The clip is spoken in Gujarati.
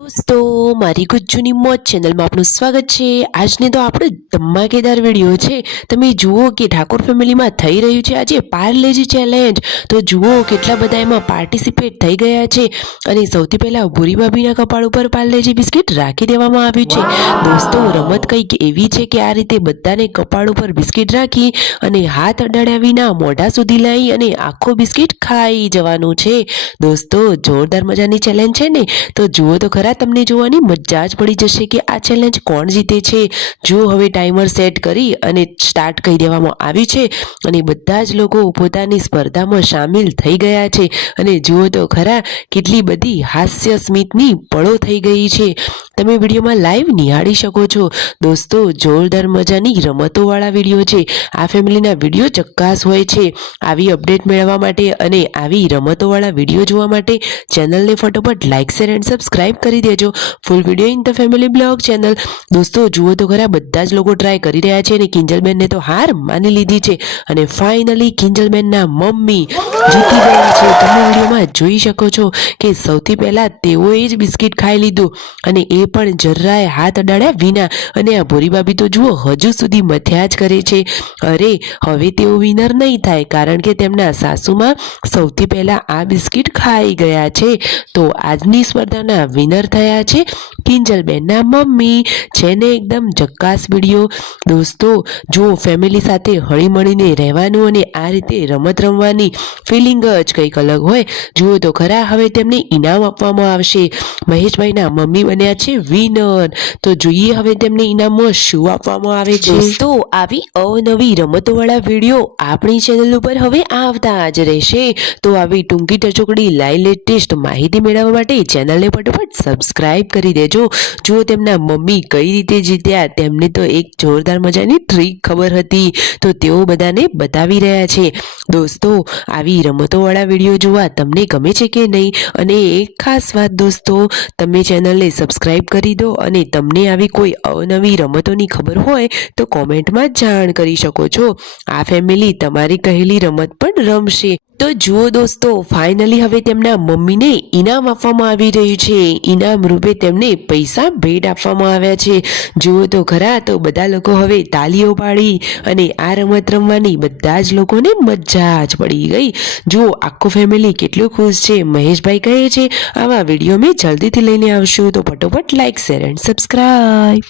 દોસ્તો મારી ગુજ્જુની મોજ ચેનલમાં આપનું સ્વાગત છે। આજને તો આપણે ધમાકેદાર વિડીયો છે। તમે જુઓ કે ઠાકોર ફેમિલીમાં થઈ રહ્યું છે આજે પાર્લેજી ચેલેન્જ। તો જુઓ કેટલા બધા એમાં પાર્ટિસિપેટ થઈ ગયા છે અને સૌથી પહેલા ભૂરી ભાભીના કપાળ ઉપર પાર્લેજી બિસ્કિટ રાખી દેવામાં આવ્યું છે। દોસ્તો રમત કંઈક એવી છે કે આ રીતે બધાને કપાળ ઉપર બિસ્કિટ રાખી અને હાથ અડાડ્યા વિના મોઢા સુધી લાવી અને આખો બિસ્કિટ ખાઈ જવાનું છે। દોસ્તો જોરદાર મજાની ચેલેન્જ છે ને, તો જુઓ તો ખરા તમને જોવાની મજા જ પડી જશે કે આ ચેલેન્જ કોણ જીતે છે। જો હવે ટાઈમર સેટ કરી અને સ્ટાર્ટ કરી દેવામાં આવ્યું છે અને બધા જ લોકો પોતાની સ્પર્ધામાં સામેલ થઈ ગયા છે અને જુઓ તો ખરા કેટલી બધી હાસ્ય સ્મિતની પળો થઈ ગઈ છે। તમે વિડીયોમાં લાઈવ નિહાળી શકો છો। દોસ્તો જોરદાર મજાની રમતોવાળા વિડીયો છે। આ ફેમિલીના વિડીયો ચક્કાસ હોય છે। આવી અપડેટ મેળવવા માટે અને આવી રમતોવાળા વિડીયો જોવા માટે ચેનલને ફટોફટ લાઈક શેર એન્ડ સબસ્ક્રાઇબ કરી દેજો। Full video in the family blog channel. દોસ્તો જુઓ તો ખરા બધા જ લોકો ટ્રાય કરી રહ્યા છે અને કિંજલબેનને તો હાર માની લીધી છે અને ફાઇનલી કિંજલબેનના મમ્મી જીતી ગયા છે। તમે વિડીયોમાં જોઈ શકો છો કે સૌથી પહેલા તેઓએ જ બિસ્કિટ ખાઈ લીધું અને એ પણ જરાય હાથ અડાડ્યા વિના। અને આ ભૂરી ભાભી તો જુઓ હજુ સુધી મથ્યા જ કરે છે। અરે હવે તેઓ વિનર નહીં થાય કારણ કે તેમના સાસુમાં સૌથી પહેલા આ બિસ્કિટ ખાઈ ગયા છે। તો આજની સ્પર્ધાના વિનર થયા છે કિંજલબેનના મમ્મી। છે ને એકદમ જક્કાસ વિડીયો। દોસ્તો જો ફેમિલી સાથે હળીમળીને રહેવાનું અને આ રીતે રમત રમવાની ફિલિંગ જ કંઈક અલગ હોય। જુઓ તો ખરા હવે તેમને ઇનામ આપવામાં આવશે। મહેશભાઈના મમ્મી બન્યા છે વિનર। તો જોઈએ હવે તેમને ઇનામમાં શું આપવામાં આવે છે। દોસ્તો આવી અવનવી રમતોવાળા વિડીયો આપણી ચેનલ ઉપર હવે આવતા જ રહેશે। તો આવી ટૂંકી ટચોકડી લાઈવ લેટેસ્ટ માહિતી મેળવવા માટે ચેનલને ફટાફટ સબસ્ક્રાઇબ કરી દેજો। જો તેમના મમ્મી કઈ રીતે જીત્યા તેમને તો એક જોરદાર મજાની ટ્રીક ખબર હતી તો તેઓ બધાને બતાવી રહ્યા છે। દોસ્તો આવી રમતોવાળા વિડીયો જોવા તમને ગમે છે કે નહીં? અને એક ખાસ વાત દોસ્તો, તમે ચેનલને સબસ્ક્રાઇબ કરી દો અને તમને આવી કોઈ અવનવી રમતોની ખબર હોય તો કોમેન્ટમાં જાણ કરી શકો છો। આ ફેમિલી તમારી કહેલી રમત પણ રમશે। તો જુઓ દોસ્તો ફાઇનલી હવે તેમના મમ્મીને ઇનામ આપવામાં આવી રહ્યું છે। ઇનામ રૂપે તેમને પૈસા ભેટ આપવામાં આવ્યા છે। જુઓ તો ખરા તો બધા લોકો હવે તાલીઓ પાડી અને આ રમત રમવાની બધા જ લોકોને મજા જ પડી ગઈ। જુઓ આખું ફેમિલી કેટલું ખુશ છે। મહેશભાઈ કહે છે આવા વિડીયો મેં જલ્દીથી લઈને આવશું, તો ફટોફટ લાઈક શેર એન્ડ સબસ્ક્રાઇબ।